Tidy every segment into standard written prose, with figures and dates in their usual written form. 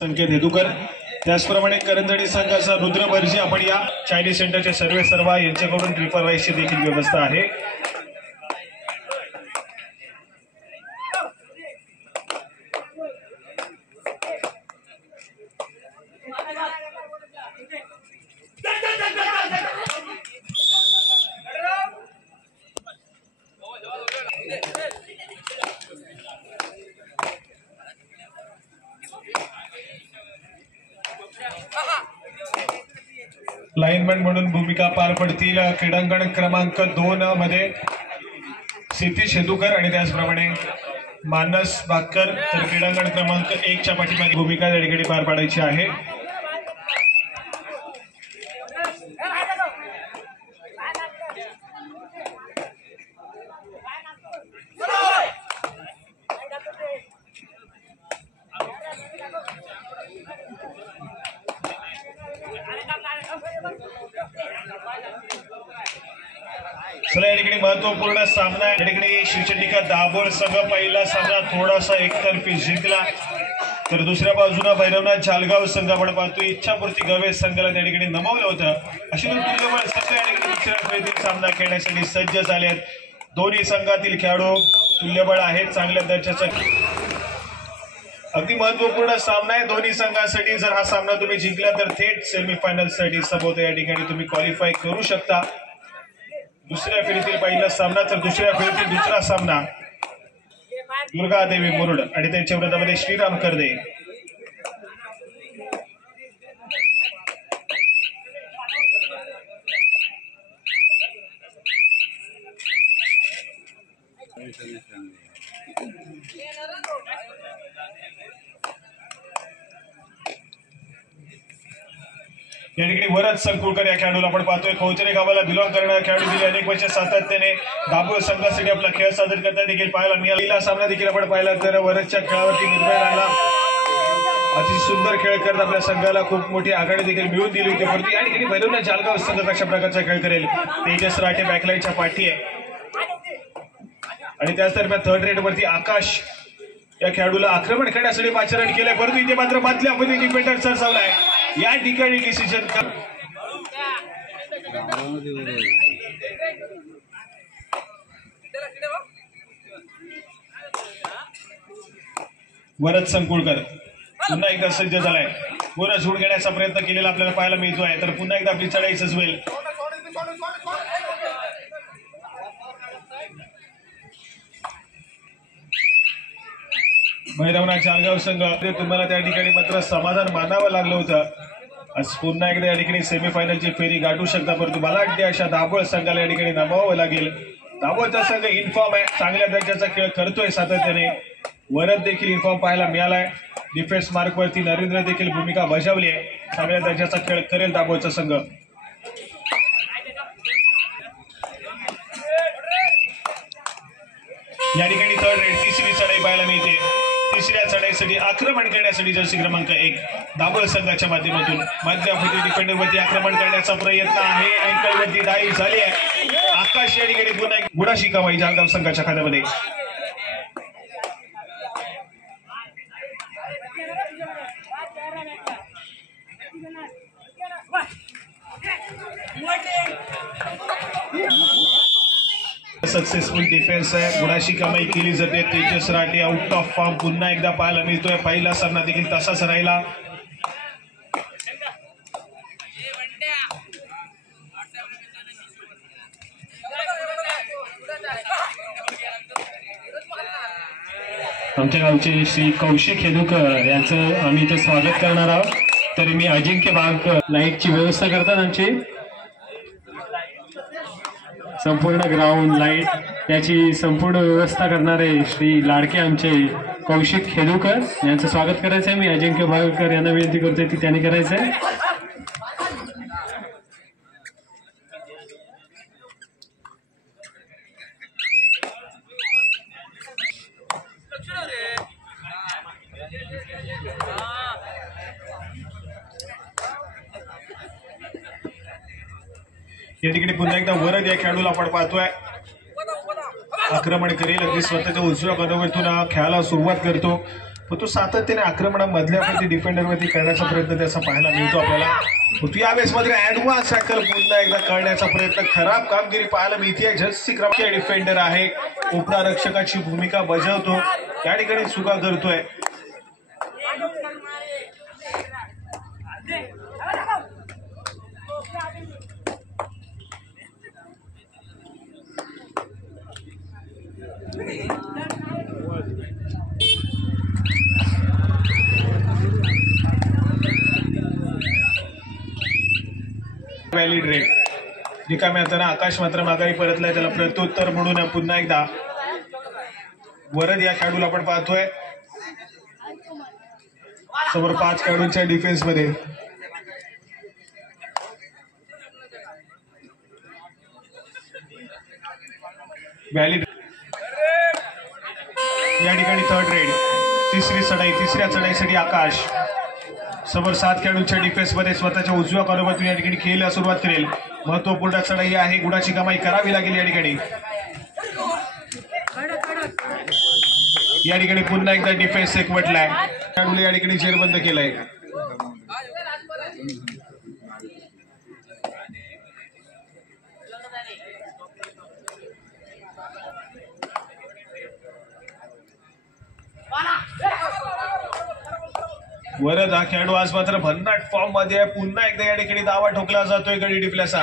संकेत हेदुकर, त्याचप्रमाणे करंजणी संघाचा रुद्र बर्जी आपण या चायनीज सेंटरचे सर्वे सर्वा यांच्याकडून ट्रिपल राईसची देखील व्यवस्था आहे। लाइनमॅन म्हणून भूमिका पार पडतील क्रीडांगण क्रमांक 2 मध्ये सिद्धेश हेदुकर आणि त्याचप्रमाणे मानस भाकर, तर क्रीडांगण क्रमांक 1 च्या पाठीमागे भूमिका या ठिकाणी पार पाडायची आहे। चला, या ठिकाणी महत्वपूर्ण सामना या ठिकाणी शिवचंडिका दाभोळ संघ पहिला सामना थोडासा एकतर्फी जिंकला, तर दुसऱ्या बाजूला भैरवनाथ जालगाव संघ आपण पाहतोय इच्छापूर्ती गवे संघाला त्या ठिकाणी नमवलं होतं। अशी तुल्यबळ संघ या ठिकाणी दुसऱ्या फेरीतील सामना खेळण्यासाठी सज्ज झाले आहेत। दोन्ही संघातील खेळाडू तुल्यबळ आहेत, चांगल्या दर्जाचा अगदी महत्वपूर्ण सामना आहे दोन्ही संघांसाठी। जर हा सामना तुम्ही जिंकला तर थेट सेमीफायनल साठी सबोत या ठिकाणी तुम्ही क्वालिफाय करू शकता। दुसऱ्या फेरीतील पहिला सामना, तर दुसऱ्या फेरीतील दुसरा सामना दुर्गादेवी मुरुड आणि त्यांच्या विरोधामध्ये श्रीराम करदे। या ठिकाणी वरद संकुळकर या खेळाडूला आपण पाहतोय, खौचरे गावाला बिलॉंग करणारा खेळाडू गेले अनेक वर्ष सातत्याने दाभोळ संघासाठी आपला खेळ सादर करताना देखील पाहायला मिळाला। पहिला सामना देखील आपण पाहिला तर वरदच्या खेळावरती निर्भय राहिला, अति सुंदर खेळ करत आपल्या संघाला खूप मोठी आघाडी देखील मिळवून दिली होती। परंतु या ठिकाणी भैरवनाथ जालगाव संघ कशा प्रकारचा खेळ करेल, तेजस राठे बॅकलाईनच्या पाठी आहे आणि त्याच दरम्यान थर्ड रेड वरती आकाश या खेळाडूला आक्रमण करण्यासाठी पाचारण केलंय, परंतु इथे मात्र मधल्या मध्ये डिफेंडर सरसावलाय। या ठिकाणी डिसिजन वरद संकुळकर पुन्हा एकदा सज्ज झालाय, पुन्हा झूड घेण्याचा प्रयत्न केलेला आपल्याला पाहायला मिळतोय, तर पुन्हा एकदा आपली चढाई सजवेल। भैरवनाथ जालगाव संघ तुम्हाला त्या ठिकाणी मात्र समाधान मानावं लागलं होतं, आज पुन्हा एकदा या ठिकाणी सेमीफायनलची फेरी गाठू शकता, परंतु मला वाटते अशा दाभोळ संघाला या ठिकाणी नमवावं लागेल। दाभोळचा संघ इन्फॉर्म आहे, चांगल्या दर्जाचा खेळ करतोय सातत्याने। वरद देखील इन्फॉर्म पाहायला मिळालाय, डिफेन्स मार्क वरती नरेंद्र देखील भूमिका बजावली आहे, चांगल्या दर्जाचा खेळ करेल दाभोळचा संघ। या ठिकाणी थर्ड रेड तिसरी चढाई पाहायला मिळते, तिसऱ्या चढाईसाठी आक्रमण करण्यासाठी जर्सी क्रमांक 1 दाभोळ संघाच्या माध्यमातून मध्यफती डिफेंडरवरती आक्रमण करण्याचा प्रयत्न आहे, अँकलवरती डाईव्ह झाली आहे। आकाश या ठिकाणी पुन्हा गुणाशी कमाई जालगाव संघाच्या खात्यामध्ये। सक्सेसफुल डिफेन्स आहे, गुणाशी कमाई केली जाते। Tejas Rathe out of form पुन्हा एकदा पाहायला मिळतोय, पहिला सामना देखील तसाच राहिला। आमच्या गावचे श्री कौशिक हेदुकर यांचं आम्ही इथे स्वागत करणार आहोत। तरी मी अजिंक्य बाग लाईटची व्यवस्था करतात, आमची संपूर्ण ग्राउंड लाईट याची संपूर्ण व्यवस्था करणारे श्री लाडके आमचे कौशिक हेदुकर यांचं स्वागत करायचं आहे। मी अजिंक्य बागकर यांना विनंती करतोय की त्यांनी करायचं आहे। या ठिकाणी पुन्हा एकदा वरद या खेळाडूला आपण पाहतोय, आक्रमण करेल, अगदी स्वतःच्या उजव्या पदावरतून खेळायला सुरुवात करतो। पण तो सातत्याने आक्रमणामधल्यावरती डिफेंडरवरती करण्याचा प्रयत्न त्याचा पाहायला मिळतो आपल्याला. तो यावेळेस मात्र ऍडव्हान्स टॅकल पुन्हा एकदा करण्याचा प्रयत्न, खराब कामगिरी पाहायला मिळते. जर्सी क्रमांक डिफेंडर आहे, उपरा रक्षकाची भूमिका बजावतो, त्या ठिकाणी चुका करतोय. व्हॅलिड रेड रिकाम्या हाताने आकाश मात्र माघारी परतलाय. त्याला प्रत्युत्तर म्हणून पुन्हा एकदा वरद या खेळाडूला आपण पाहतोय. समोर 5 खेळाडूंच्या डिफेन्स मध्ये व्हॅलिड या ठिकाणी थर्ड रेड. तिसऱ्या चढाईसाठी आकाश समोर 7 खेळाडूंच्या डिफेन्स मध्ये स्वतःच्या उजव्या कॉर्नरवरून या ठिकाणी खेळायला सुरुवात करेल. महत्वपूर्ण चढाई आहे, गुणाची कमाई करावी लागेल. या ठिकाणी पुन्हा एकदा डिफेन्स एकवटलाय. खेळाडूला या ठिकाणी जेरबंद केलाय. वरद हा खेळाडू आज मात्र भन्नाट फॉर्म मध्ये आहे. पुन्हा एकदा या ठिकाणी दावा ठोकला जातोय गडी डिप्ल्याचा.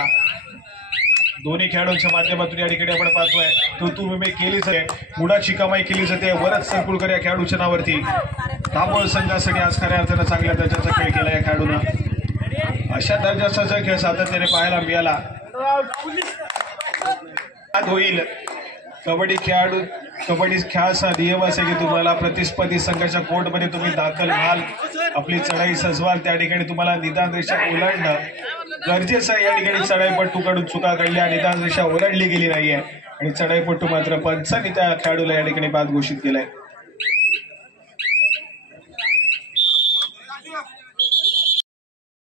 दोन्ही खेळाडूंच्या माध्यमातून या ठिकाणी आपण पाहतोय तुतुमे केली जाते, गुणाची कमाई केली जाते. वरद सरकुलकर या खेळाडूच्या नावावरती दाभोळ संघासाठी आज खऱ्या अर्थानं चांगल्या दर्जाचा खेळ केला या खेळाडूनं. अशा दर्जाचा जर खेळ सातत्याने पाहायला मिळाला होईल. कबड्डी खेळाचा नियम असे की तुम्हाला प्रतिस्पर्धी संघाच्या कोर्टमध्ये तुम्ही दाखल व्हाल, आपली चढाई सजवाल, त्या ठिकाणी तुम्हाला निदान रेषा ओलांडणं गरजेचं आहे. या ठिकाणी चढाईपट्टूकडून चुका घडल्या, निदान रेषा ओलांडली गेली नाहीये आणि चढाईपट्टू मात्र पंचांनी त्या खेळाडूला या ठिकाणी बाद घोषित केलाय.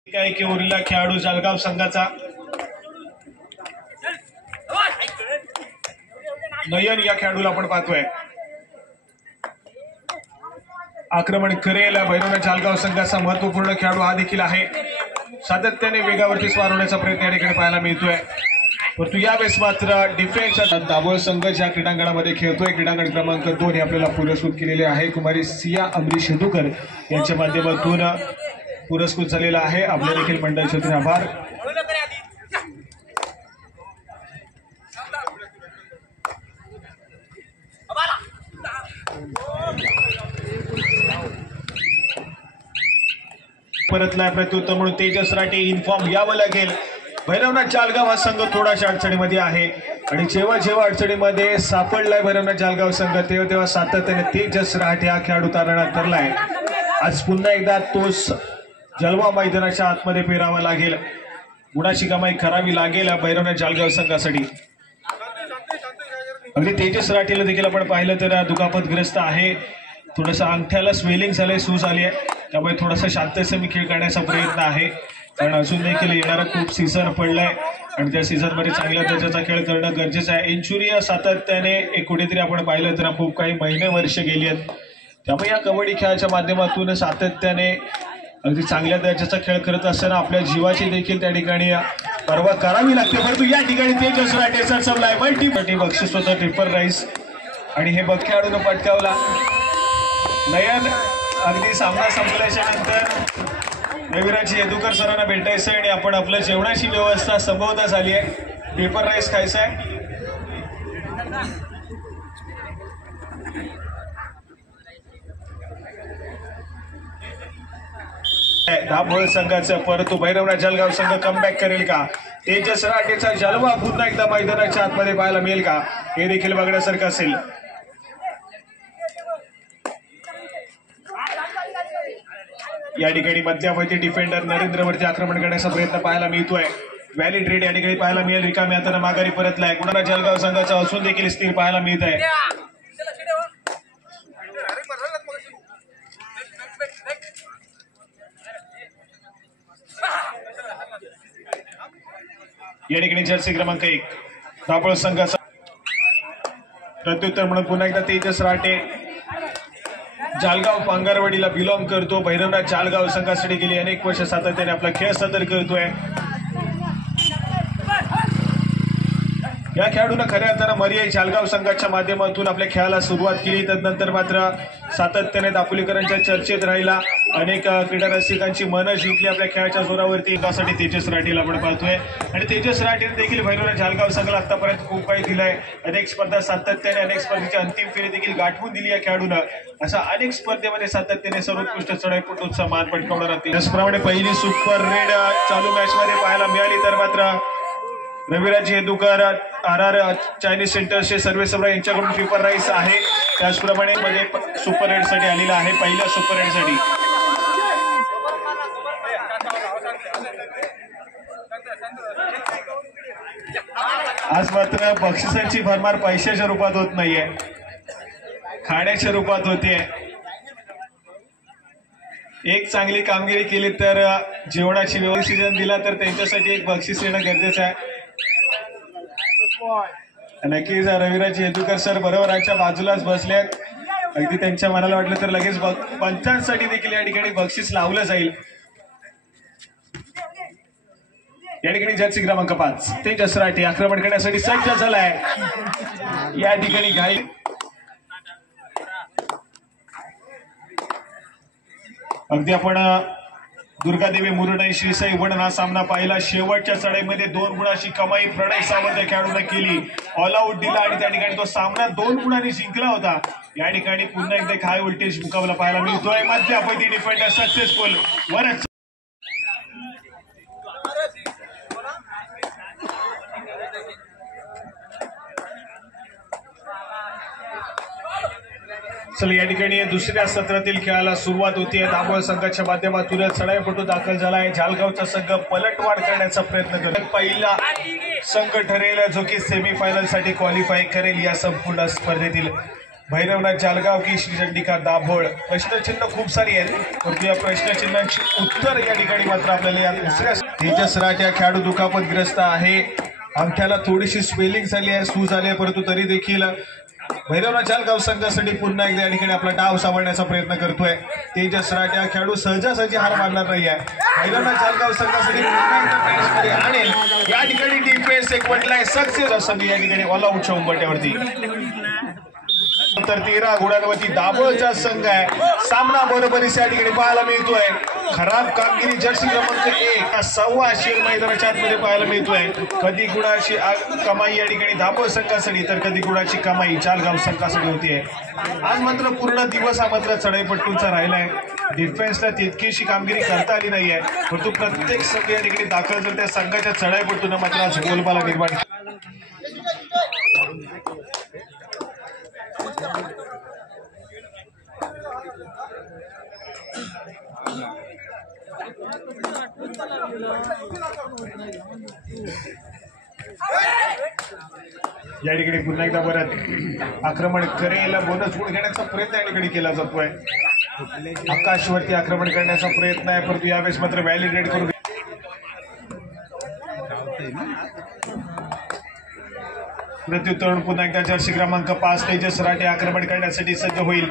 काय की उरलेला खेळाडू जळगाव संघाचा नयन या खेळाडूला आपण पाहतोय. आक्रमण करेल भैरवनाथ जळगाव संघाचा महत्वपूर्ण खेळाडू हा देखील आहे. सातत्याने वेगावरती स्वार होण्याचा प्रयत्न या ठिकाणी पाहायला मिळतोय. परंतु यावेळेस मात्र डिफेन्स दाभोळ संघ ज्या क्रीडांगणामध्ये खेळतोय, क्रीडांगण क्रमांक 2 हे आपल्याला पुरस्कृत केलेले आहे. कुमारी सिया अमरीश हेदुकर यांच्या माध्यमातून पुरस्कृत झालेला आहे. आपल्या देखील मंडळाचे आभार. परतलाय प्रत्युत्तर म्हणून तेजस राठे इन्फॉर्म यावं लागेल. भैरवनाथ जळगाव हा संघ थोडाशा अडचणीमध्ये आहे आणि जेव्हा जेव्हा अडचणीमध्ये सापडलाय भैरवनाथ जळगाव संघ तेव्हा तेव्हा सातत्याने तेजस राठे हा खेळाडू तारणात तरलाय. आज पुन्हा एकदा तोच जलवा मैदानाच्या आतमध्ये पेरावा लागेल, गुणाची कमाई करावी लागेल भैरवनाथ जळगाव संघासाठी. अगदी तेजस राठेला देखील आपण पाहिलं तर दुखापतग्रस्त आहे, थोडंसं अंगठ्याला स्वेलिंग झालंय, सूज आली आहे, त्यामुळे थोडासा शांतसमी खेळ करण्याचा प्रयत्न आहे. कारण अजून देखील येणारा खूप सीझन पडलाय आणि त्या सीझन मध्ये चांगल्या दर्जाचा खेळ करणं गरजेचं आहे. इंजुरी सातत्याने कुठेतरी आपण पाहिलं तर खूप काही महिने वर्ष गेली आहेत, त्यामुळे या कबड्डी खेळाच्या माध्यमातून सातत्याने अगदी चांगल्या दर्जाचा खेळ करत असताना आपल्या जीवाची देखील त्या ठिकाणी पर्वा करावी लागते. परंतु या ठिकाणी तेजस राठेचा चमलाय मल्टी बक्षीस होतं ट्रिपल राईस आणि हे बघ खेळाडून पटकावला. नयन अगदी सामना संपल्याच्या नंतर रविराज येदुकर सरांना भेटायचं आणि आपण आपल्या जेवणाची व्यवस्था संभवता झाली आहे. पेपर राईस खायचा आहे. दाभोळ संघाचं परंतु भैरवनाथ जळगाव संघ कमबॅक करेल का? तेजस राठेचा जलवा पुन्हा एकदा मैदानाच्या आतमध्ये पाहायला मिळेल का? हे देखील बघण्यासारखं असेल. या ठिकाणी मध्यावधी डिफेंडर नरेंद्रवरती आक्रमण करण्याचा प्रयत्न पाहायला मिळतोय. व्हॅलिड रेड या ठिकाणी पाहायला मिळेल. रिकाम्या हाताने माघारी परतलाय. गुणारा जळगाव संघाचा असून देखील स्थिर पाहायला मिळत आहे. या ठिकाणी जर्सी क्रमांक 1 दाभोळ संघाचा प्रत्युत्तर म्हणून पुन्हा एकदा तेजस राठे जालगाव पांगारवाडीला बिलॉंग करतो. भैरवनाथ जालगाव संघासाठी गेली अनेक वर्ष सातत्याने आपला खेळ सादर करतोय. या खेळाडूंना खऱ्या अर्थानं मर्याई जालगाव संघाच्या माध्यमातून आपल्या खेळाला सुरुवात केली. तदनंतर मात्र सातत्याने दापोलीकरांच्या चर्चेत राहिला. अनेक क्रीडा रसिकांची मनं जिंकली आपल्या खेळाच्या जोरावरती. त्यासाठी तेजस राठील आपण पाहतोय आणि तेजस राठील देखील भैरवनाथ जालगाव संघाला आतापर्यंत खूप काही दिलंय. अनेक स्पर्धा सातत्याने अनेक स्पर्धेची अंतिम फेरी देखील गाठवून दिली या खेळाडूनं. अशा अनेक स्पर्धेमध्ये सातत्याने सर्वोत्कृष्ट चढाईपटूचा मान पटकावणारा त्याचप्रमाणे पहिली सुपर रेड चालू मॅच मध्ये पाहायला मिळाली. तर मात्र रविराज हेदुकर RR चायनीज सेंटरचे सर्वेसर्वा यांच्याकडून पेपर राईस आहे. त्याचप्रमाणे मध्ये सुपर रेड साठी आलेला आहे. पहिल्या सुपर रेड साठी आज मात्र बक्षिसांची भरमार पैशाच्या रूपात होत नाहीये, खाण्याच्या रूपात होतीये. एक चांगली कामगिरी केली तर जेवणाची व्यवस्थित दिला तर त्यांच्यासाठी एक बक्षीस येणं गरजेचं आहे. नक्कीच रविराज येदुकर सर बरोबर आमच्या बाजूलाच बसले आहेत. अगदी त्यांच्या मनाला वाटलं तर लगेच पंचांसाठी देखील या ठिकाणी बक्षीस लावलं जाईल. या ठिकाणी जर्सी क्रमांक 5 तेजस राठी आक्रमण करण्यासाठी सज्ज झालाय. या ठिकाणी घाई अगदी आपण दुर्गादेवी मुरुडाई श्रीसाई वडण हा सामना पाहिला. शेवटच्या चढाईमध्ये 2 गुणाची कमाई प्रणय सावंत या खेळाडूने केली. ऑल आउट दिला आणि त्या ठिकाणी तो सामना 2 गुणांनी जिंकला होता. या ठिकाणी पुन्हा एकदा एक हाय व्होल्टेज मुकाबला पाहायला मिळतोय. मध्य अपैती डिफेंडर सक्सेसफुल वरच चला या ठिकाणी दुसऱ्या सत्रातील खेळाला सुरुवात होतीये. दाभोळ संघाच्या माध्यमातून चढाईपटू दाखल झालाय. जालगावचा संघ पलटवार करण्याचा प्रयत्न करतो. पहिला संघ ठरेल जो की सेमीफायनल साठी क्वालिफाय करेल या संपूर्ण स्पर्धेतील. भैरवनाथ जालगाव की श्रीचंडिका दाभोळ. प्रश्नचिन्ह खूप सारी आहेत परंतु या प्रश्नचिन्हांची उत्तर या ठिकाणी मात्र आपल्याला या दुसऱ्या तेजस राठी खेळाडू दुखापतग्रस्त आहे. अंगठ्याला थोडीशी स्वेलिंग झाली आहे, सूज आली आहे, परंतु तरी देखील भैरवनाथ जालगाव संघासाठी पुन्हा एकदा या ठिकाणी आपला डाव सावरण्याचा प्रयत्न करतोय. तेजस राठी हा खेळाडू सहजासहजी हार मानणार नाही आहे. भैरवनाथ जालगाव संघासाठी पुन्हा एकदा मॅचमध्ये आणेल. या ठिकाणी डिफेन्स एक म्हटलाय सक्सेस असं या ठिकाणी ऑल आउटच्या उंबरट्यावरती. तर 13 गुणांवरती दाभोळचा संघ आहे. सामना बरोबरीस या ठिकाणी पाहायला मिळतोय. खराब कामगिरी जर्सी क्रमांक 1 सव्वा शेर मैदानाच्या आतमध्ये पाहायला मिळतोय. कधी गुणाची कमाई या ठिकाणी दाभोळ संघासाठी तर कधी गुणाची कमाई जालगाव संघासाठी होतीये. आज मात्र पूर्ण दिवस हा मात्र चढाईपट्टूंचा राहिलाय. डिफेन्सला तितकीशी कामगिरी करता आली नाहीये परंतु प्रत्येक संघ या ठिकाणी दाखल जर त्या संघाच्या चढाईपट्टून मात्र आज बोलबाला निर्माण या ठिकाणी पुन्हा एकदा परत आक्रमण करेल. बोनस गुण घेण्याचा प्रयत्न या ठिकाणी केला जातोय. आकाशवरती आक्रमण करण्याचा प्रयत्न आहे परंतु यावेळेस मात्र व्हॅलिडेट करून प्रत्युत्तर पुन्हा एकदा जर्सी क्रमांक 5 तेजस राठी आक्रमण करण्यासाठी सज्ज होईल.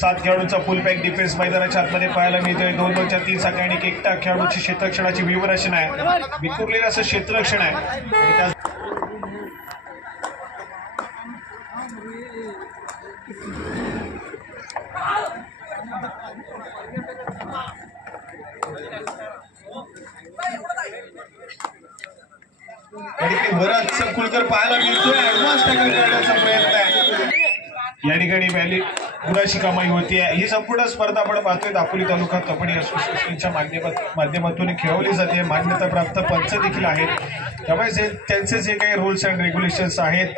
7 खेळाडूंचा फुल पॅक डिफेन्स मैदानाच्या आतमध्ये पाहायला मिळतोय. 2-2च्या 3 साखळी आणि एकटा खेळाडूची क्षेत्ररक्षणाची व्यूहरचना आहे. विखुरलेलं असं क्षेत्ररक्षण आहे. बराच कुलकर पाहायला मिळतोय. ऍडव्हान्स टॅकल करण्याचा प्रयत्न आहे. या ठिकाणी व्हॅली गुणाची कमाई होतीये. ही संपूर्ण स्पर्धा आपण पाहतोय दापोली तालुका कबड्डी असोसिएशनच्या माध्यमातून खेळवली जाते. मान्यताप्राप्त पंच देखील आहेत. त्यामुळे त्यांचे जे काही रूल्स अँड रेग्युलेशन्स आहेत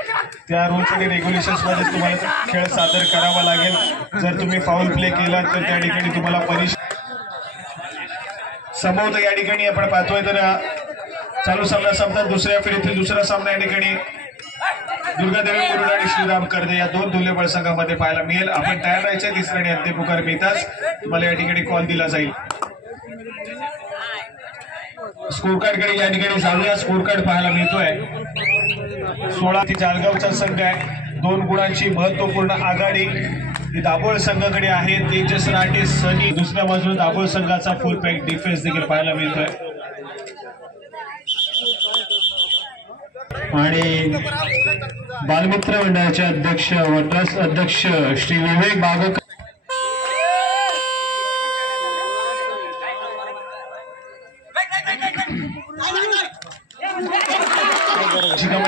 त्या रूल्स आणि रेग्युलेशन्स मध्ये तुम्हाला खेळ सादर करावा लागेल. जर तुम्ही फाऊल प्ले केला तर त्या ठिकाणी तुम्हाला पनिश संभवत. या ठिकाणी आपण पाहतोय तर चालू सामना संपतात. दुसऱ्या फेरीतील दुसरा सामना या ठिकाणी दुर्गादेवी मुरुड आणि श्रीराम कर्दे या 2 धुल्यबळ संघामध्ये पाहायला मिळेल. आपण तयार राहायचे. तिसऱ्या आणि अंतिम पुकार मिळताच तुम्हाला या ठिकाणी कॉल दिला जाईल. स्कोर कार्ड कडे या ठिकाणी जाऊया. स्कोर कार्ड पाहायला मिळतोय. 16 जालगावचा संघ आहे. 2 गुणांची महत्वपूर्ण आघाडी ही दाभोळ संघाकडे आहे तेजस राठे सनी. दुसऱ्या बाजूला दाभोळ संघाचा फुल पॅक डिफेन्स देखील पाहायला मिळतोय. आणि बालमित्र मंडळाचे अध्यक्ष व ट्रस्ट अध्यक्ष श्री विवेक बागक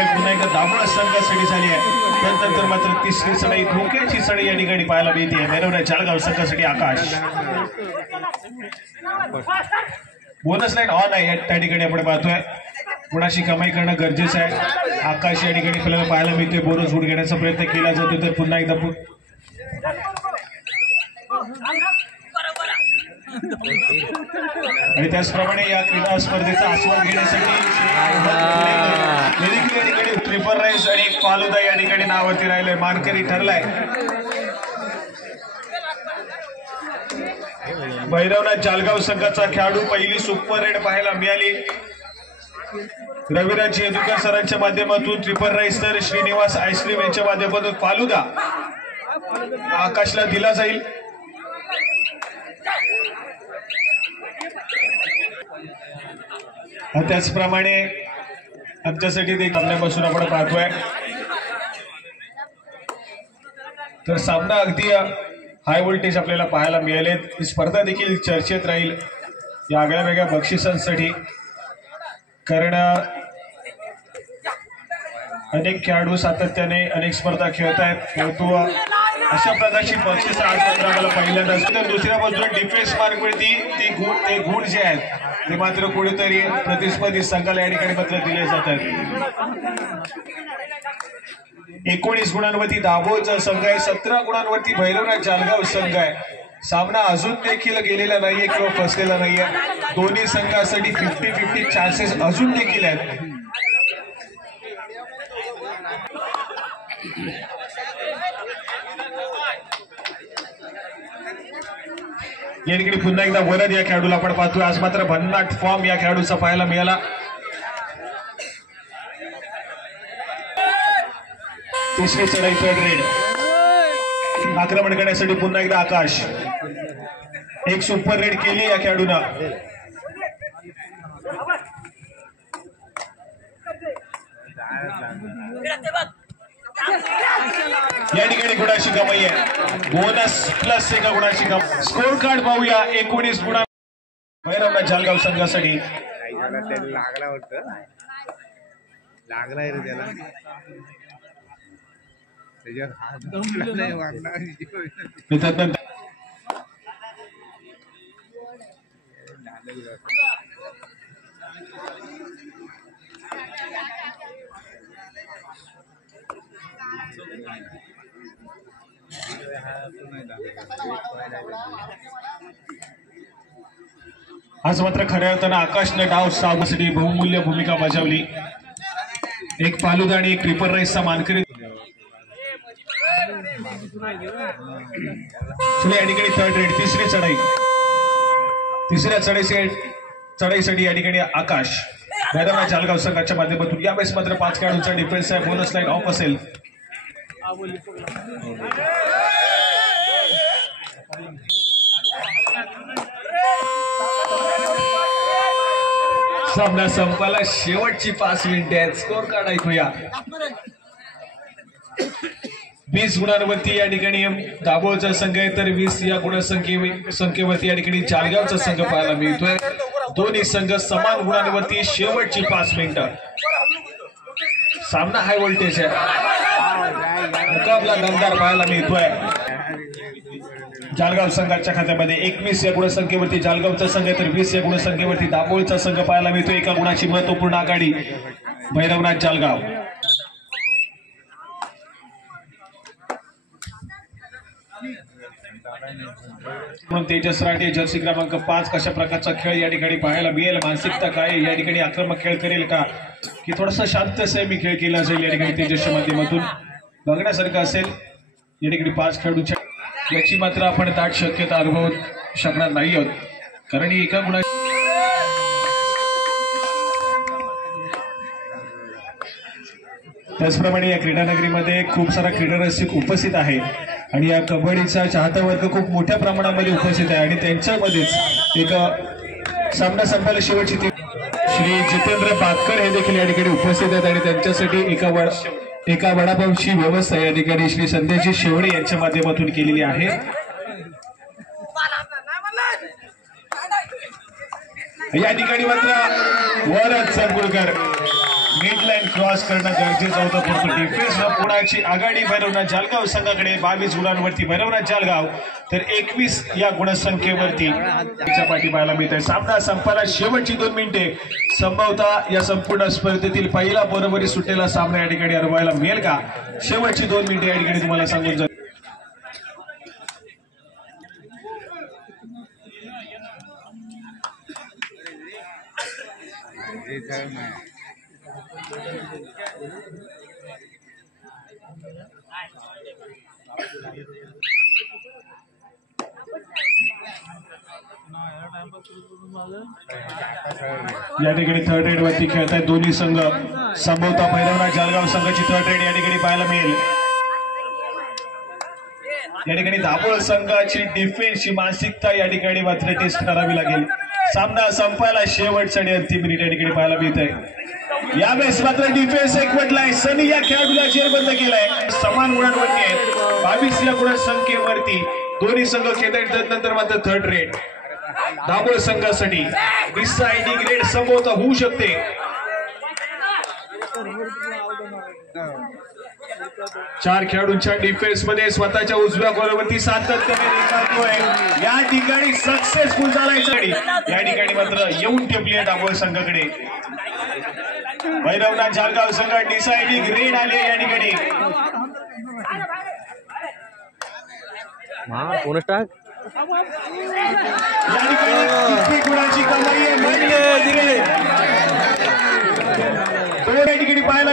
पुन्हा एकदा दाभोळ संघासाठी झाली आहे. त्यानंतर मात्र तिसरी सळई धोक्याची सळई या ठिकाणी पाहायला मिळते. मिरवण्या चाळगाव संघासाठी आकाश. बोनस लाईन ऑन आहे त्या ठिकाणी आपण पाहतोय. कुणाशी कमाई करणं गरजेचं आहे. आकाश या ठिकाणी आपल्याला पाहायला मिळते. बोनस उड घेण्याचा प्रयत्न केला जातो. तर पुन्हा एकदा आणि त्याचप्रमाणे या क्रीडा स्पर्धेचा आस्वाद घेण्यासाठी ट्रिपल राईस आणि फालुदा या ठिकाणी नावावरती राहिलंय. मानकरी ठरलाय. भैरवनाथ जालगाव संघाचा खेळाडू पहिली सुपर रेड पाहायला मिळाली. रविराज येदुकर सरांच्या माध्यमातून ट्रिपल राईस तर श्रीनिवास आईस्क्रीम यांच्या माध्यमातून फालुदा आकाशला दिला जाईल. त्याचप्रमाणे आमच्यासाठी ते सामन्यापासून आपण पाहतोय. तर सामना अगदी हाय व्होल्टेज आपल्याला पाहायला मिळाले. ही स्पर्धा देखील चर्चेत राहील या आगळ्या वेगळ्या बक्षिसांसाठी. कारण अनेक खेळाडू सातत्याने अनेक स्पर्धा खेळत आहेत. परंतु अशा प्रकारची बक्षिस आम्हाला पहिल्यांदाच. तर दुसऱ्या बाजूला डिफेन्स मार्कवरती ते गुण जे आहेत ते मात्र कुठेतरी प्रतिस्पर्धी संघाला या ठिकाणी मात्र दिले जातात. 19 गुणांवरती दाभोळचा संघ आहे. 17 गुणांवरती भैरवनाथ जालगाव संघ आहे. सामना अजून देखील गेलेला नाहीये किंवा फसलेला नाहीये. दोन्ही संघासाठी 50-50 चान्सेस अजून देखील आहेत. या ठिकाणी पुन्हा एकदा वरद या खेळाडूला आपण पाहतोय. आज मात्र भन्नाट फॉर्म या खेळाडूचा पाहायला मिळाला. तिसरी चढाई थर्ड रेड. आक्रमण करण्यासाठी पुन्हा एकदा आकाश. एक सुपर रेड केली या खेळाडूनं. या ठिकाणी गुणाची कमाई आहे. बोनस प्लस एका गुणाची कमाई. स्कोर कार्ड पाहूया. 19 गुणा भैरवनाथ जालगाव संघासाठी. लागला वाटतं. लागलाय रे त्याला. त्याच्यावर हात दमला नाही वाटणार. आज मात्र खऱ्या अर्थानं आकाशने डाव सावण्यासाठी बहुमूल्य भूमिका बजावली. एक फालुदा आणि एक ट्रिपल राईसचा मानकरी. या ठिकाणी थर्ड रेड. तिसरी चढाई. तिसऱ्या चढाईसाठी या ठिकाणी आकाश भैरवनाथ जालगाव संघाच्या माध्यमातून. यावेळेस मात्र 5 खेळाडूंचा डिफेन्स आहे. बोनस लाईन ऑफ असेल. सामना संपायला शेवटची 5 मिनिटे आहेत. स्कोर कार्ड ऐकूया. 20 गुणांवरती या ठिकाणी दाभोळचा संघ आहे. तर 20 या गुणसंख्येवरती या ठिकाणी जालगावचा संघ पाहायला मिळतोय. दोन्ही संघ समान गुणांवरती. शेवटची 5 मिनिटं. सामना हाय व्होल्टेज आहे. मुकाबला दमदार पाहायला मिळतोय. जालगाव संघाच्या खात्यामध्ये 21 या गुणसंख्येवरती जालगावचा संघ आहे. तर 20 या गुणसंख्येवरती दाभोळचा संघ पाहायला मिळतो. एका गुणाची महत्वपूर्ण आघाडी भैरवनाथ जालगाव. म्हणून तेजस राठे जर्सी क्रमांक 5 कशा प्रकारचा खेळ या ठिकाणी पाहायला मिळेल. मानसिकता काय या ठिकाणी आक्रमक खेळ करेल का की थोडासा शांत संयमी खेळ केला जाईल या ठिकाणी तेजसच्या माध्यमातून बघण्यासारखं असेल. या ठिकाणी 5 खेळाडूच्या याची मात्र आपण दाट शक्यता अनुभवू शकणार नाही आहोत. कारण ही एका गुणा. त्याचप्रमाणे या क्रीडा नगरीमध्ये खूप सारा क्रीडा रसिक उपस्थित आहे आणि या कबड्डीचा चाहता वर्ग खूप मोठ्या प्रमाणामध्ये उपस्थित आहे आणि त्यांच्यामध्येच एक सामना संपायला शेवटची श्री जितेंद्र बातकर हे देखील या ठिकाणी उपस्थित आहेत आणि त्यांच्यासाठी एका वडापावची व्यवस्था या ठिकाणी श्री संदेशजी शेवडे यांच्या माध्यमातून केलेली आहे. या ठिकाणी मात्र वरच चंगुळकर मिड लाईन क्रॉस करणं गरजेचं होतं, परंतु डिफेन्स पुण्याची आघाडी भैरवनाथ जालगाव संघाकडे 22 गुणांवरती भैरवनाथ जालगाव तर 21 या गुणसंख्येवरती पाठी पाहायला मिळत आहे. सामना संपायला शेवटची 2 मिनिटे संभवतः या संपूर्ण स्पर्धेतील पहिला बरोबरी सुटेला सामना या ठिकाणी अनुभवायला मिळेल का? शेवटची 2 मिनिटे या ठिकाणी तुम्हाला सांगून जाईल. या ठिकाणी थर्ड रेड वरती खेळत आहेत दोन्ही संघ. संभवतः भैरवनाथ जालगाव संघाची थर्ड रेड या ठिकाणी पाहायला मिळेल. या ठिकाणी दाभोळ संघाची डिफेन्सची मानसिकता या ठिकाणी मात्र टेस्ट करावी लागेल. सामना संपायला शेवटचा आणि अंतिम मिनिट या ठिकाणी पाहायला मिळत आहे. यावेळेस मात्र डिफेन्स एकवटलाय. सनी या खेळाडूला जेरबंद केलाय. समान गुणांवरती आहेत 22 या गुणसंख्येवरती दोन्ही संघ खेळत. नंतर मात्र थर्ड रेड दाभोळ संघासाठी डिसाइडिंग रेड संभवतः होऊ शकते. चार खेळाडूंच्या डिफेन्स मध्ये स्वतःच्या उजव्या गोलावरती सातत्याने दिसतोय. या ठिकाणी सक्सेसफुल झालाय. या ठिकाणी मात्र येऊन ठेपली आहे दाभोळ संघाकडे. भैरवनाथ जालगाव संघ डिसाइडिंग रेड आले या ठिकाणी. या ठिकाणी गुणाची कमाई आहे. 2 या ठिकाणी पाहायला